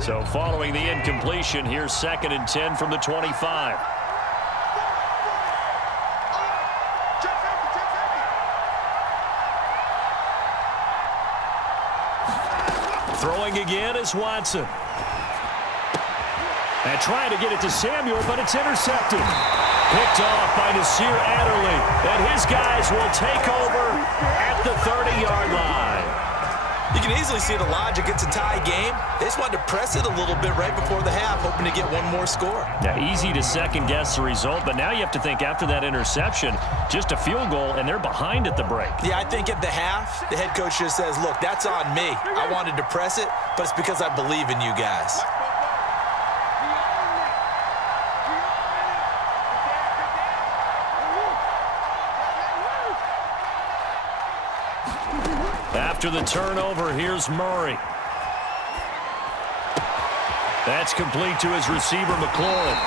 So following the incompletion, here's 2nd and 10 from the 25. Throwing again is Watson. And trying to get it to Samuel, but it's intercepted. Picked off by Nasir Adderley. And his guys will take over at the 30-yard line. You can easily see the logic. It's a tie game. They just wanted to press it a little bit right before the half, hoping to get one more score. Now, easy to second-guess the result, but now you have to think after that interception, just a field goal, and they're behind at the break. Yeah, I think at the half, the head coach just says, look, that's on me. I wanted to press it, but it's because I believe in you guys. After the turnover, here's Murray. That's complete to his receiver, McLaurin.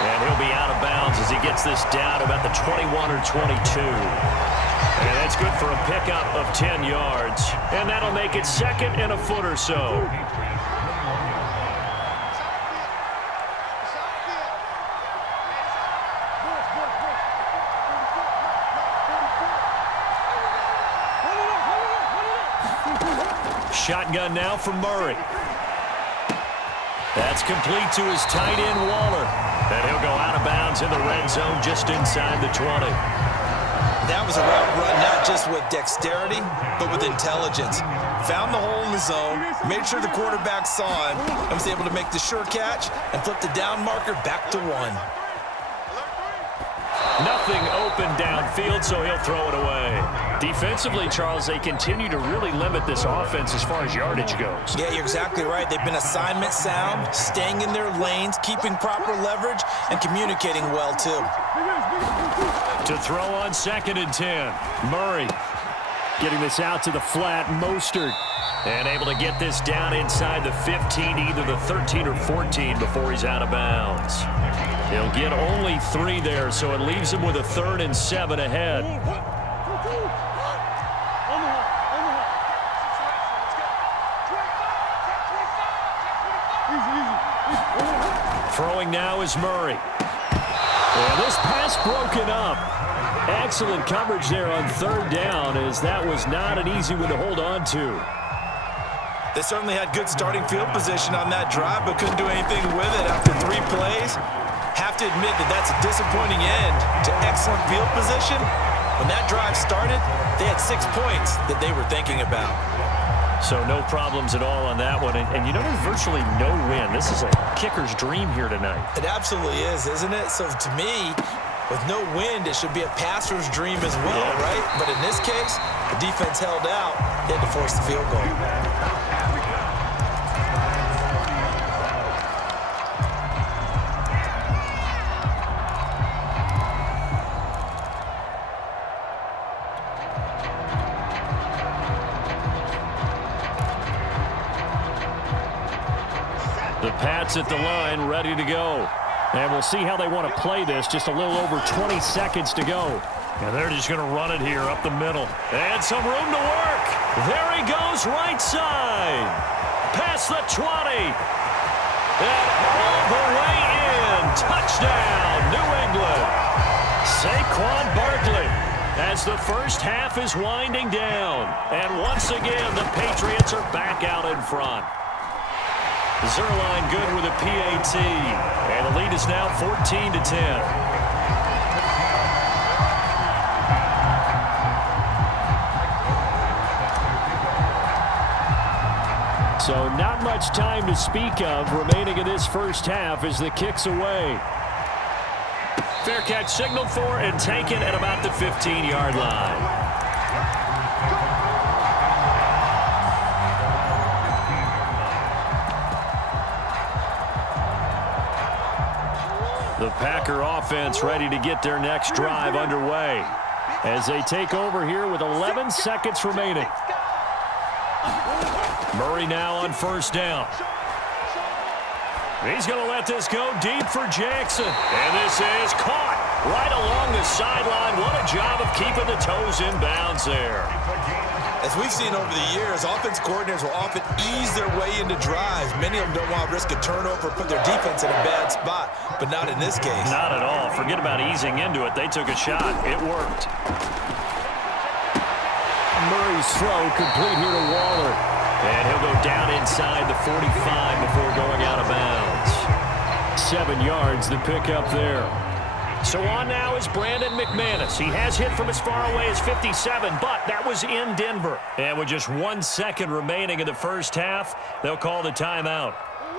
And he'll be out of bounds as he gets this down about the 21 or 22. And that's good for a pickup of 10 yards. And that'll make it 2nd and a foot or so. Shotgun now from Murray. That's complete to his tight end, Waller. And he'll go out of bounds in the red zone just inside the 20. That was a route run not just with dexterity, but with intelligence. Found the hole in the zone, made sure the quarterback saw him, and was able to make the sure catch and flip the down marker back to 1. Nothing open downfield, so he'll throw it away. Defensively, Charles, they continue to really limit this offense as far as yardage goes. Yeah, you're exactly right. They've been assignment sound, staying in their lanes, keeping proper leverage, and communicating well, too. To throw on 2nd and 10, Murray getting this out to the flat, Mostert. And able to get this down inside the 15, either the 13 or 14 before he's out of bounds. He'll get only 3 there, so it leaves him with a 3rd and 7 ahead. Throwing now is Murray. And this pass broken up. Excellent coverage there on 3rd down, as that was not an easy one to hold on to. They certainly had good starting field position on that drive, but couldn't do anything with it after 3 plays. Have to admit that that's a disappointing end to excellent field position. When that drive started, they had 6 points that they were thinking about. So no problems at all on that one. And you know, there's virtually no win. This is a kicker's dream here tonight. It absolutely is, isn't it? So to me, with no wind, it should be a passer's dream as well, right? But in this case, the defense held out. They had to force the field goal. The Pats at the line, ready to go. And we'll see how they want to play this. Just a little over 20 seconds to go. And they're just going to run it here up the middle. And some room to work. There he goes, right side. Past the 20. And all the way in. Touchdown, New England. Saquon Barkley, as the first half is winding down. And once again, the Patriots are back out in front. Zerline good with a PAT. And the lead is now 14-10. So not much time to speak of remaining in this first half as the kick's away. Fair catch signaled for and taken at about the 15-yard line. The Packer offense ready to get their next drive underway as they take over here with 11 seconds remaining. Murray now on 1st down. He's going to let this go deep for Jackson. And this is caught right along the sideline. What a job of keeping the toes in bounds there. As we've seen over the years, offense coordinators will often ease their way into drives. Many of them don't want to risk a turnover, put their defense in a bad spot, but not in this case. Not at all. Forget about easing into it. They took a shot. It worked. Murray's throw complete here to Waller. And he'll go down inside the 45 before going out of bounds. 7 yards the pick up there. So on now is Brandon McManus. He has hit from as far away as 57, but that was in Denver. And with just 1 second remaining in the first half, they'll call the timeout.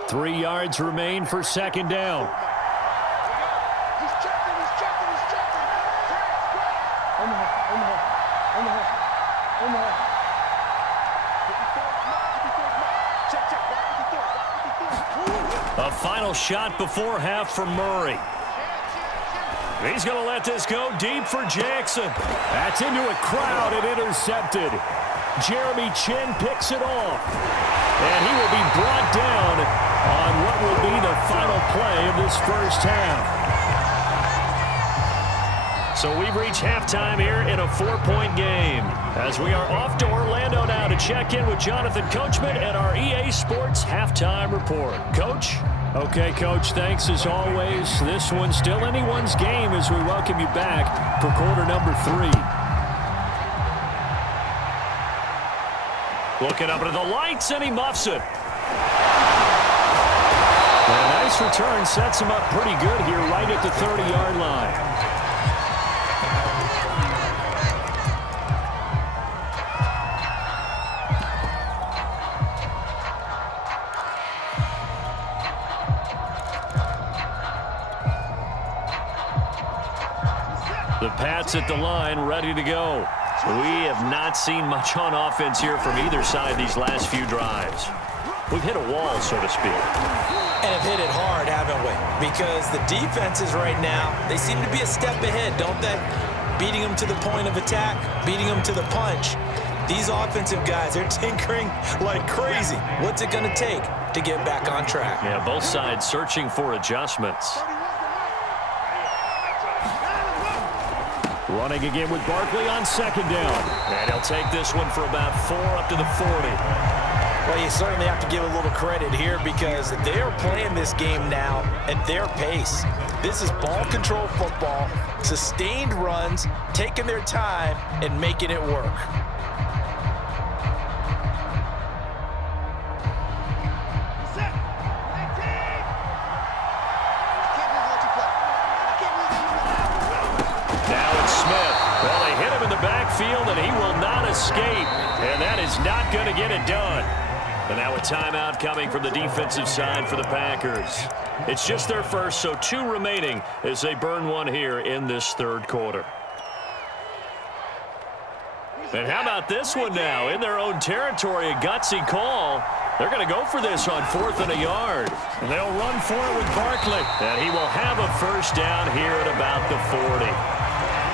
3 yards remain for second down. A final shot before half for Murray. He's going to let this go deep for Jackson. That's into a crowd and intercepted. Jeremy Chin picks it off. And he will be brought down on what will be the final play of this first half. So we've reached halftime here in a 4-point game. As we are off to Orlando now to check in with Jonathan Coachman and our EA Sports Halftime Report. Coach? Okay, Coach, thanks as always. This one's still anyone's game as we welcome you back for quarter number 3. Looking up into the lights, and he muffs it. And a nice return sets him up pretty good here right at the 30-yard line. The Pats at the line, ready to go. We have not seen much on offense here from either side these last few drives. We've hit a wall, so to speak. And have hit it hard, haven't we? Because the defenses right now, they seem to be a step ahead, don't they? Beating them to the point of attack, beating them to the punch. These offensive guys, they're tinkering like crazy. What's it going to take to get back on track? Yeah, both sides searching for adjustments. Running again with Barkley on second down. And he'll take this one for about 4 up to the 40. Well, you certainly have to give a little credit here because they are playing this game now at their pace. This is ball control football, sustained runs, taking their time, and making it work. Backfield, and he will not escape, and that is not going to get it done. And now a timeout coming from the defensive side for the Packers. It's just their first, so 2 remaining as they burn one here in this third quarter. And how about this one now? In their own territory, a gutsy call. They're going to go for this on 4th and a yard. And they'll run for it with Barkley. And he will have a first down here at about the 40.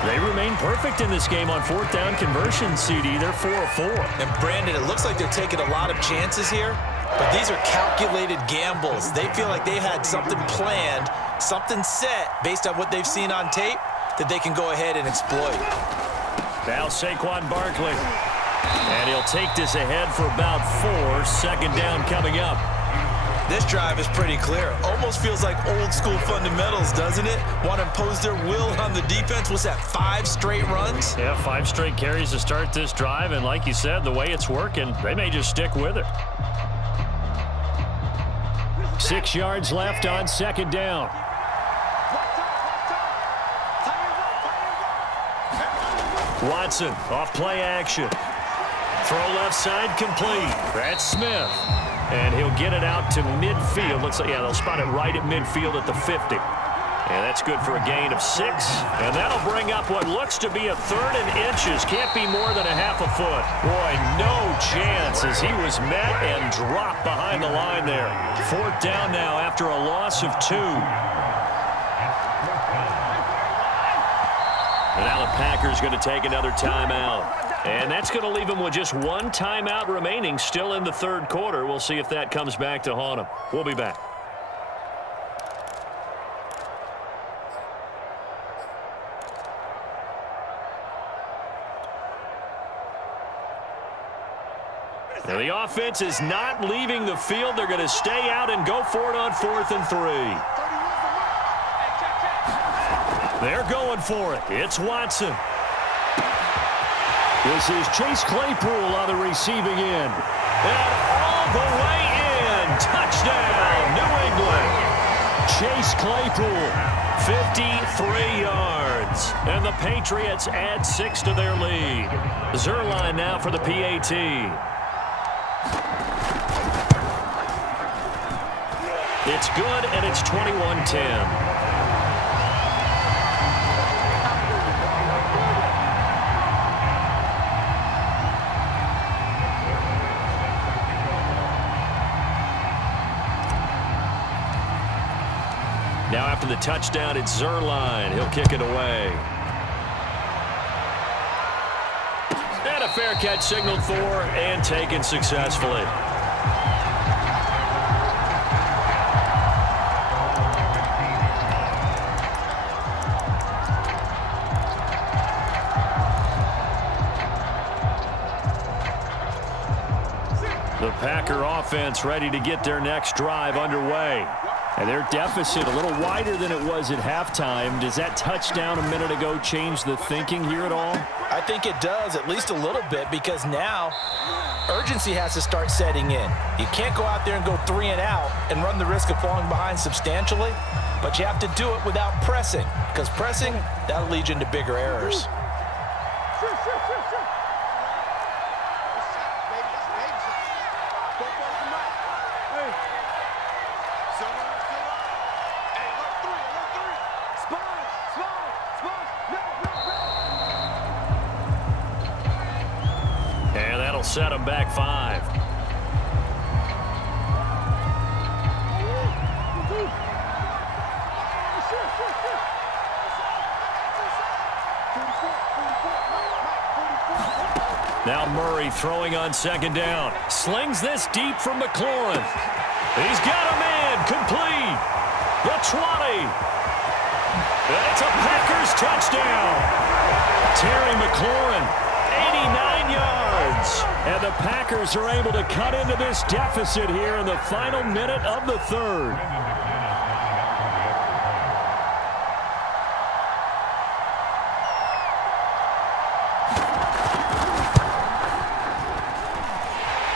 They remain perfect in this game on 4th down conversion, CD. They're 4 of 4. And Brandon, it looks like they're taking a lot of chances here, but these are calculated gambles. They feel like they've had something planned, something set based on what they've seen on tape that they can go ahead and exploit. Now Saquon Barkley. And he'll take this ahead for about 4. Second down coming up. This drive is pretty clear. Almost feels like old school fundamentals, doesn't it? Want to impose their will on the defense. What's that, 5 straight runs? Yeah, 5 straight carries to start this drive. And like you said, the way it's working, they may just stick with it. 6 yards left on second down. Watson off play action. Throw left side complete. That's Smith. And he'll get it out to midfield. Looks like, yeah, they'll spot it right at midfield at the 50. And that's good for a gain of 6. And that'll bring up what looks to be a 3rd and inches. Can't be more than a half a foot. Boy, no chance as he was met and dropped behind the line there. 4th down now after a loss of 2. And now the Packers going to take another timeout. And that's going to leave them with just 1 timeout remaining still in the third quarter. We'll see if that comes back to haunt them. We'll be back. And the offense is not leaving the field. They're going to stay out and go for it on 4th and 3. They're going for it. It's Watson. This is Chase Claypool on the receiving end. And all the way in. Touchdown, New England. Chase Claypool, 53 yards. And the Patriots add 6 to their lead. Zerline now for the PAT. It's good, and it's 21-10. Now after the touchdown, it's Zerline. He'll kick it away. And a fair catch signaled for and taken successfully. The Packer offense ready to get their next drive underway. And their deficit a little wider than it was at halftime. Does that touchdown a minute ago change the thinking here at all? I think it does, at least a little bit, because now urgency has to start setting in. You can't go out there and go 3 and out and run the risk of falling behind substantially, but you have to do it without pressing, because pressing, that'll lead you into bigger errors. Set him back 5. Now Murray throwing on 2nd down. Slings this deep from McLaurin. He's got a man complete. The 20. And it's a Packers touchdown. Terry McLaurin, 89 yards. And the Packers are able to cut into this deficit here in the final minute of the 3rd.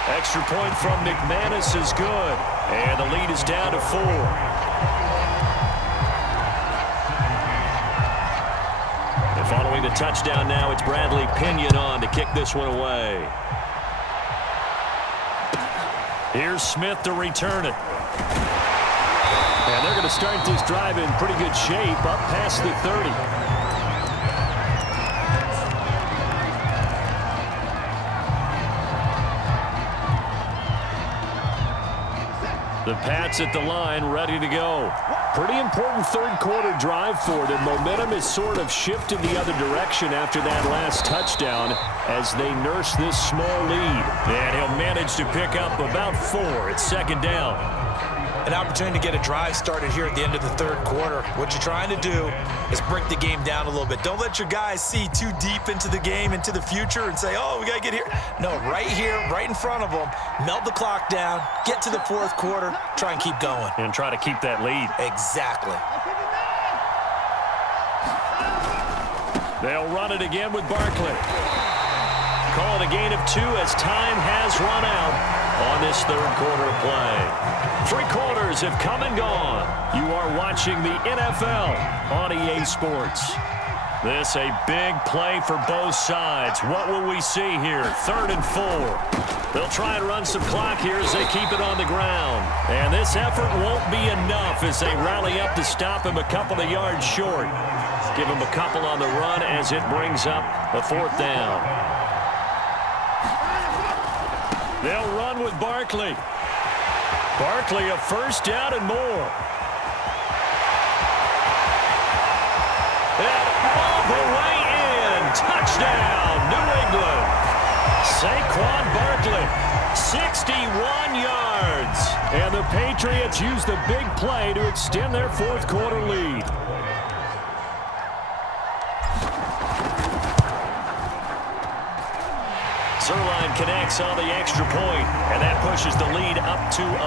Extra point from McManus is good. And the lead is down to 4. And following the touchdown now, it's Bradley Pinion on to kick this one away. Here's Smith to return it. And they're going to start this drive in pretty good shape up past the 30. The Pats at the line, ready to go. Pretty important 3rd quarter drive for them. Momentum has sort of shifted the other direction after that last touchdown as they nurse this small lead. And he'll manage to pick up about 4. It's 2nd down. An opportunity to get a drive started here at the end of the 3rd quarter. What you're trying to do is break the game down a little bit. Don't let your guys see too deep into the game, into the future, and say, oh, we got to get here. No, right here, right in front of them, melt the clock down, get to the 4th quarter, try and keep going. And try to keep that lead. Exactly. They'll run it again with Barkley. Call it a gain of 2 as time has run out on this 3rd quarter of play. 3 quarters have come and gone. You are watching the NFL on EA Sports. This a big play for both sides. What will we see here? 3rd and 4. They'll try and run some clock here as they keep it on the ground. And this effort won't be enough as they rally up to stop him a couple of yards short. Give him a couple on the run as it brings up a 4th down. They'll run with Barkley. Barkley a 1st down and more. And all the way in. Touchdown, New England. Saquon Barkley, 61 yards. And the Patriots use the big play to extend their 4th quarter lead. Zerline connects on the extra point, and that pushes the lead up to 11.